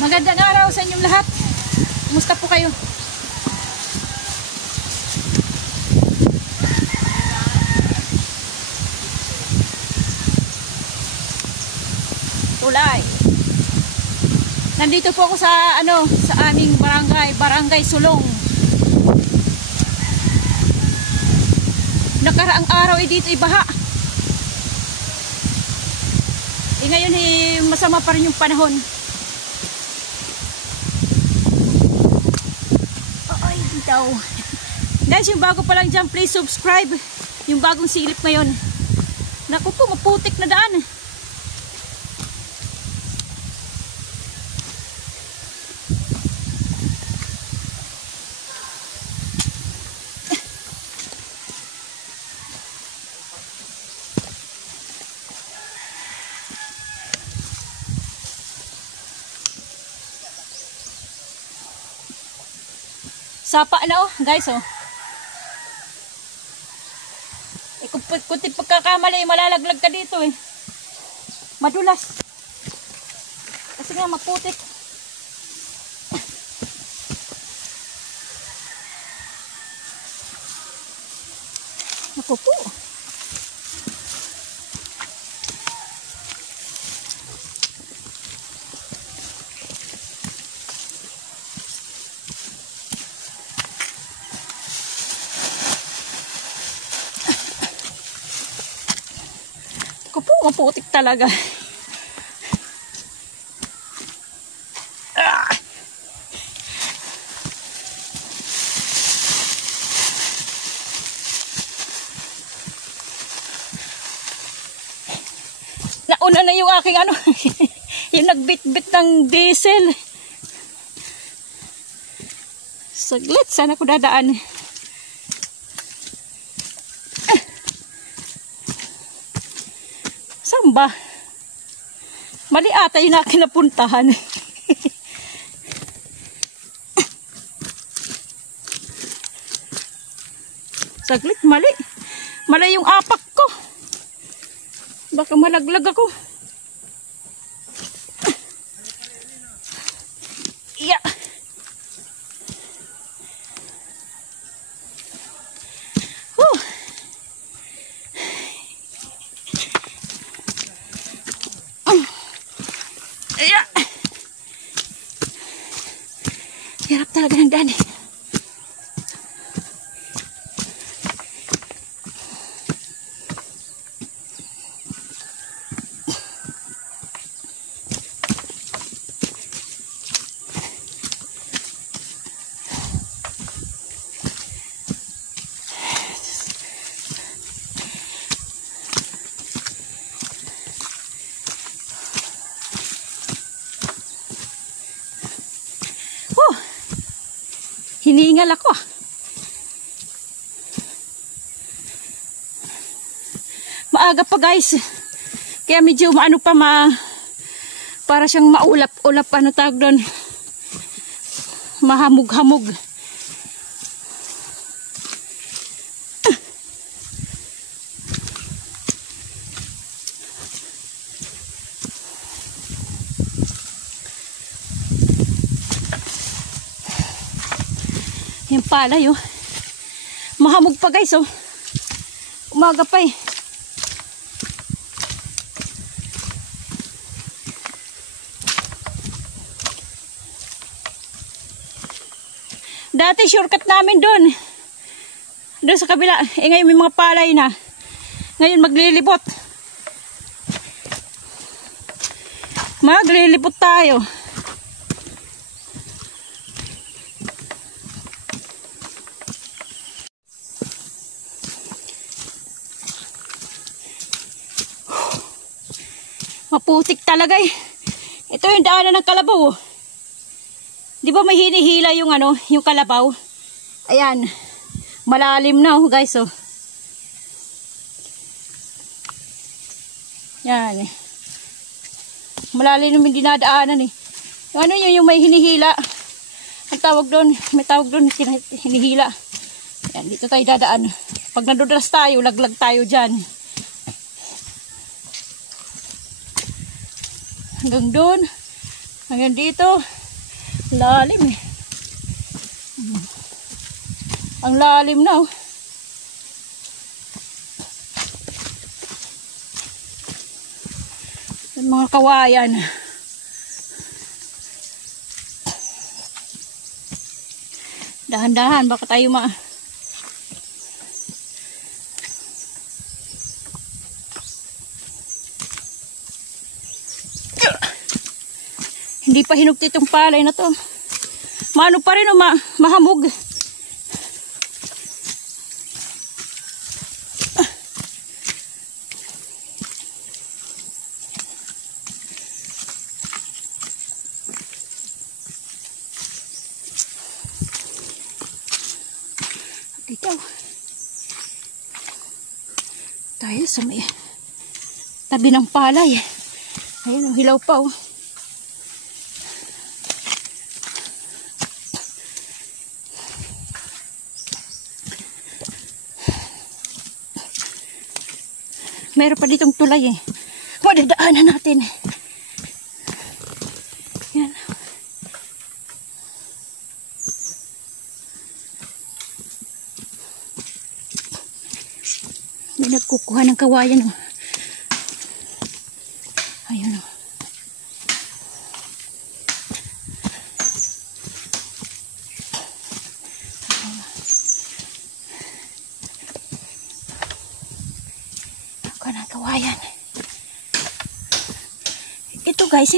Magandang araw sa inyong lahat. Kumusta po kayo? Tulay. Nandito po ako sa sa aming barangay Sulong. Nakaraang araw dito ibaha. Ngayon masama pa rin yung panahon. Ay, bitaw. Guys, yung bago pa lang dyan, please subscribe. Yung bagong silip ngayon. Naku po, maputik na daan. Sapa na guys kunti pagkakamali malalaglag ka dito madulas kasi nga maputik. Ako po, maputik talaga. Nauna na yung aking yung nagbit-bit ng diesel. Saglit, sana ko dadaan. Samba? Mali ata yung aking napuntahan. Saglit, mali. Mali yung apak ko. Baka malaglag ako. Yeah. Hirap talaga ng daan Hinihingal ako. Maaga pa guys. Kaya medyo maano pa para siyang maulap-ulap tawag doon. Mahamog-hamog. Yung palay mahamog pa guys umaga pa dati shortcut namin doon sa kabila ngayon may mga palay na, ngayon maglilipot tayo. Maputik talaga Ito yung daanan ng kalabaw. Di ba may hinihila yung yung kalabaw? Ayan. Malalim na guys Yan malalim yung dinadaanan yung may hinihila. Ang tawag doon, may tawag doon hinihila. Yan, dito tayo dadaan. Pag nadudulas tayo, laglag tayo dyan. Hanggang doon. Hanggang dito. Lalim eh. Ang lalim na oh. Yung mga kawayan. Dahan-dahan baka tayo hindi pa hinugti itong palay na to. Maano pa rin o mahamog. Dito. Tayo sa may tabi ng palay. Ayun, hilaw pa oh. Meron pa ditong tulay eh. Madadaanan natin. Yan. May nagkukuha ng kawayan oh. Ayun oh. Ng kawayan. Ito guys,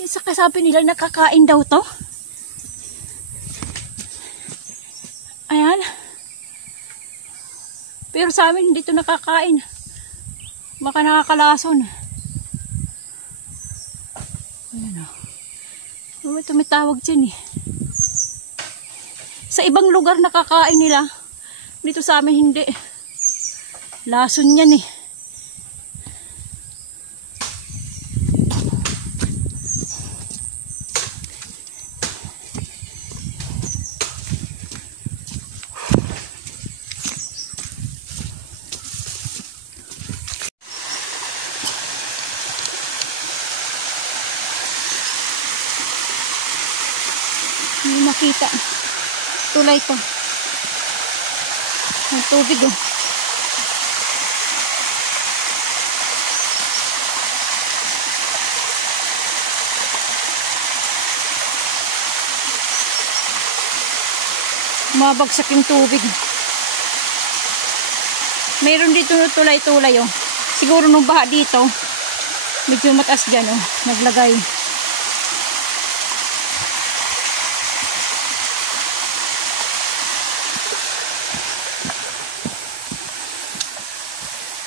isa kasabi nila nakakain daw to. Ayan. Pero sa amin hindi to nakakain. Baka nakakalason. Ayan o. Ito may tawag dyan eh. Sa ibang lugar nakakain nila. Dito sa amin hindi. Lason yan eh. Hindi makita. Tulay pa. Ang tubig oh. Mabagsak yung tubig. Mayroon dito na tulay-tulay oh. Siguro nung baha dito, medyo mataas dyan oh. Naglagay.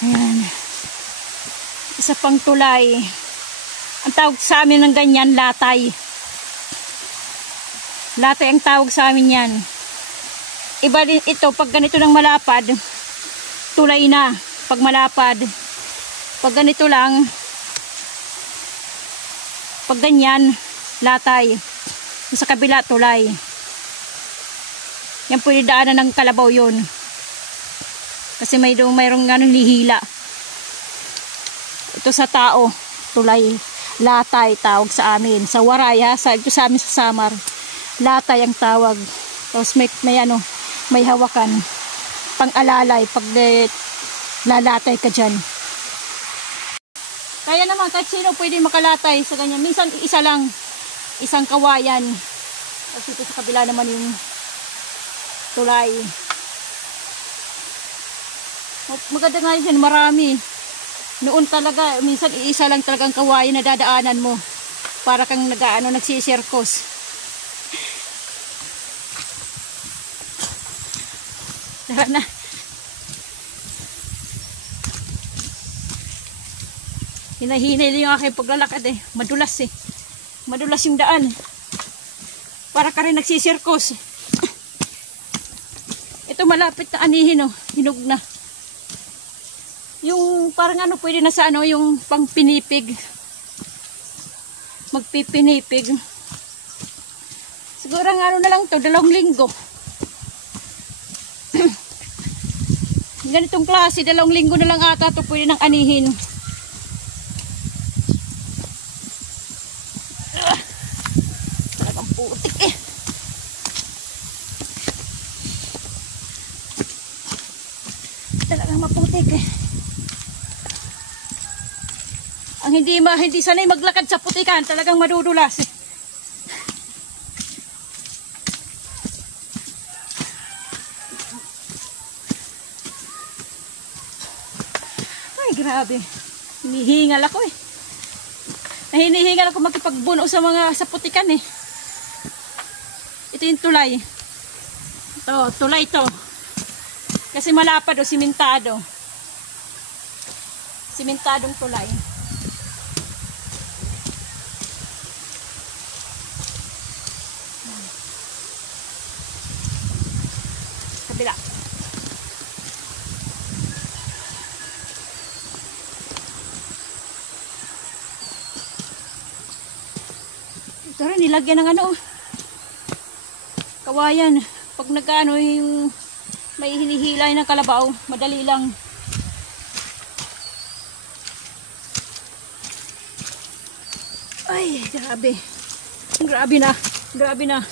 Ayan. Isa pang tulay. Ang tawag sa amin ng ganyan, latay. Latay ang tawag sa amin yan. Iba din ito, pag ganito lang malapad, tulay na. Pag malapad, pag ganito lang, pag ganyan, latay. Sa kabila, tulay. Yan pwede daanan ng kalabaw yun. Kasi mayroong ganun lihila. Ito sa tao, tulay, latay tawag sa amin. Sa Waray ha, ito sa amin sa Samar, latay ang tawag. Tapos may hawakan pang-alalay pag lalatay ka dyan. Kaya naman kahit sino pwede makalatay sa ganyan. Minsan isa lang, isang kawayan. Tapos ito sa kabila naman yung tulay. Maganda nga yun, marami. Noon talaga, minsan isa lang talagang kawayan na dadaanan mo. Para kang nagsisirkos. Tara na. Hinahinay yung aking paglalakad eh. Madulas eh. Madulas yung daan. Para ka rin nagsisirkos. Ito malapit na anihin oh. Hinog na. Yung parang pwede na sa yung pang pinipig. Magpipinipig. Siguro na lang to, 2 linggo. Ganitong klase, 2 linggo na lang ata to pwede nang anihin. putik. Ang hindi sanay maglakad sa putikan, talagang madudulas. Ay, grabe. Hinihingal ako eh. Hinihingal ako makipagbuno sa putikan eh. Ito yung tulay. Ito, tulay to. Kasi malapad o simentado. Simentadong tulay. Kabila. Ito rin, nilagyan ng ano, kawayan. Pag nagano yung may hinihilay ng kalabaw, madali lang. Ay, grabe. Grabe na. Grabe na.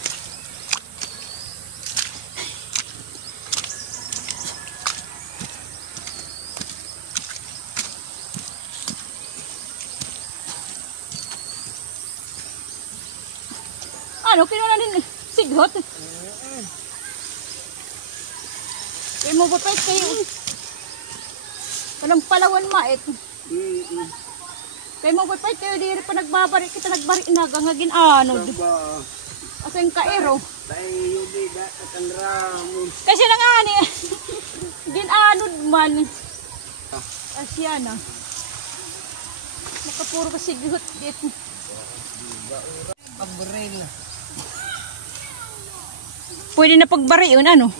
Ano, kinuha din sigot? Kaya mo ba kayo? Walang palawan mait. Kaya mo ba kayo diri pa nagbabarik kita nagbarik na gangagin anod. Asang kaero. Kasi lang ani. Ginanod man. Asya na. Makapuro kasi sigot dito. Pagbaril na. Pwede na pagbari yun, ano?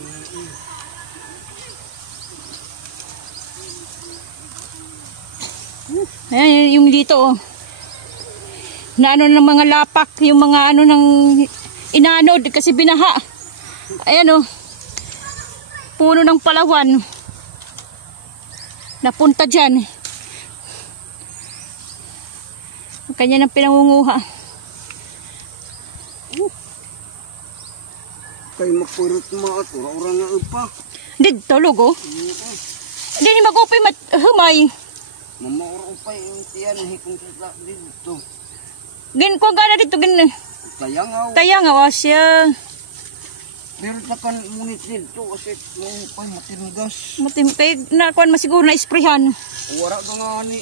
Ayan, yung dito, oh. Na ano ng mga lapak, yung mga ano ng inanod kasi binaha. Ayan, oh. Puno ng palawan. Napunta dyan. Kanya ng pinangunguha. Kay mapurot mo at ura-ura nga upa. Dito, logo? Hindi ni mag-upay humay. Mamaura upa yung tiyan, hikong sa dito. Gin ko gana dito, gin. Tayangaw. Tayangaw, siya. Pero nakan ngunit dito kasi mga upay matinigas. Kaya nakuan masiguro na isprehan. Wara ka nga ni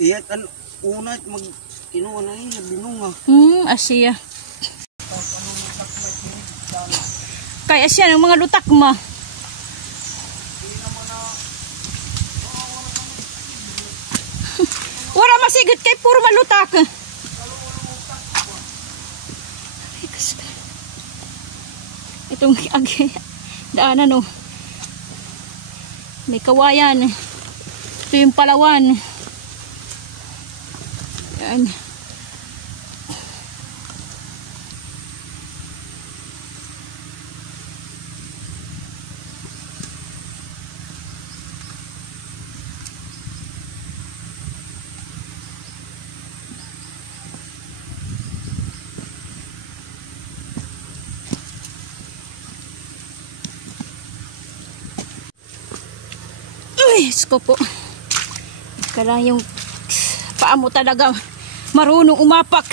iyat an una mag inuwa na niya binunga. Asya. Kaya siya ng mga lutak ma. Wala masigit kay puro malutak. Itong daanan oh. May kawayan. Ito yung palawan. Yan. Ay, sko po. Kailangan yung paa mo talaga marunong umapak.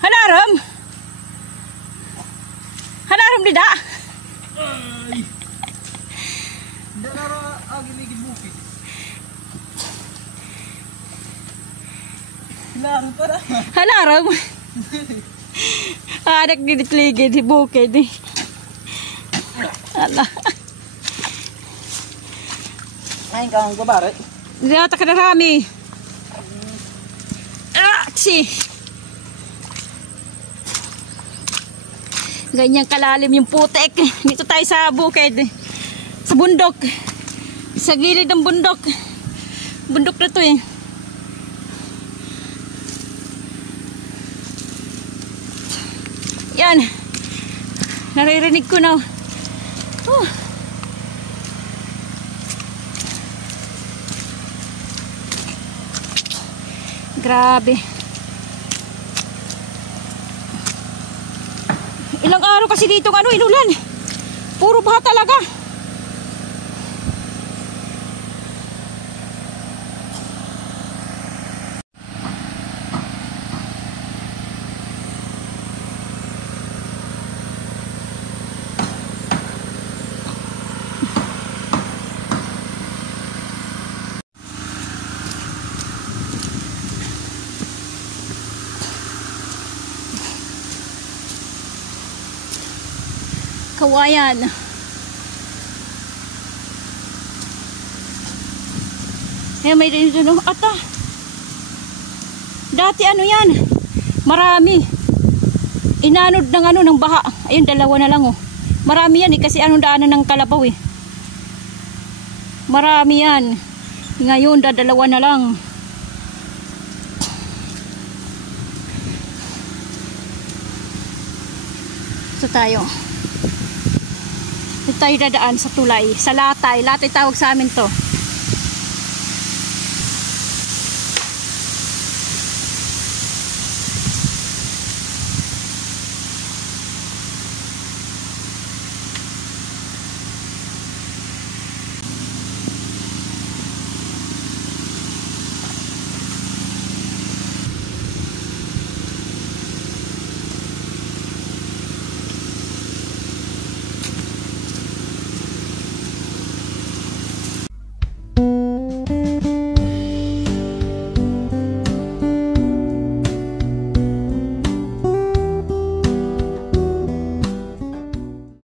Hanaram? Hanaram dida? Ay. Dara agiligid bukid. Lang para. Hanaram? Anak diditligid di bukid. Ala. Ay kang gabaret. Diyata ka na rami. Si. Ganyan kalalim yung putek. Dito tayo sa bukid. Sa bundok. Sa gilid ng bundok. Bundok na to eh. Yan. Naririnig ko na. Grabe. Ilang araw kasi dito inulan. Puro baha talaga. Kawayan. Eh, may rin dun. Ata. Dati yan. Marami. Inanod ng ng baha. Ayun, dalawa na lang oh. Marami yan kasi daanan ng kalabaw eh. Marami yan. Ngayon, dalawa na lang. Ito tayo. Ito tayo dadaan sa tulay. Sa latay. Latay tawag sa amin to.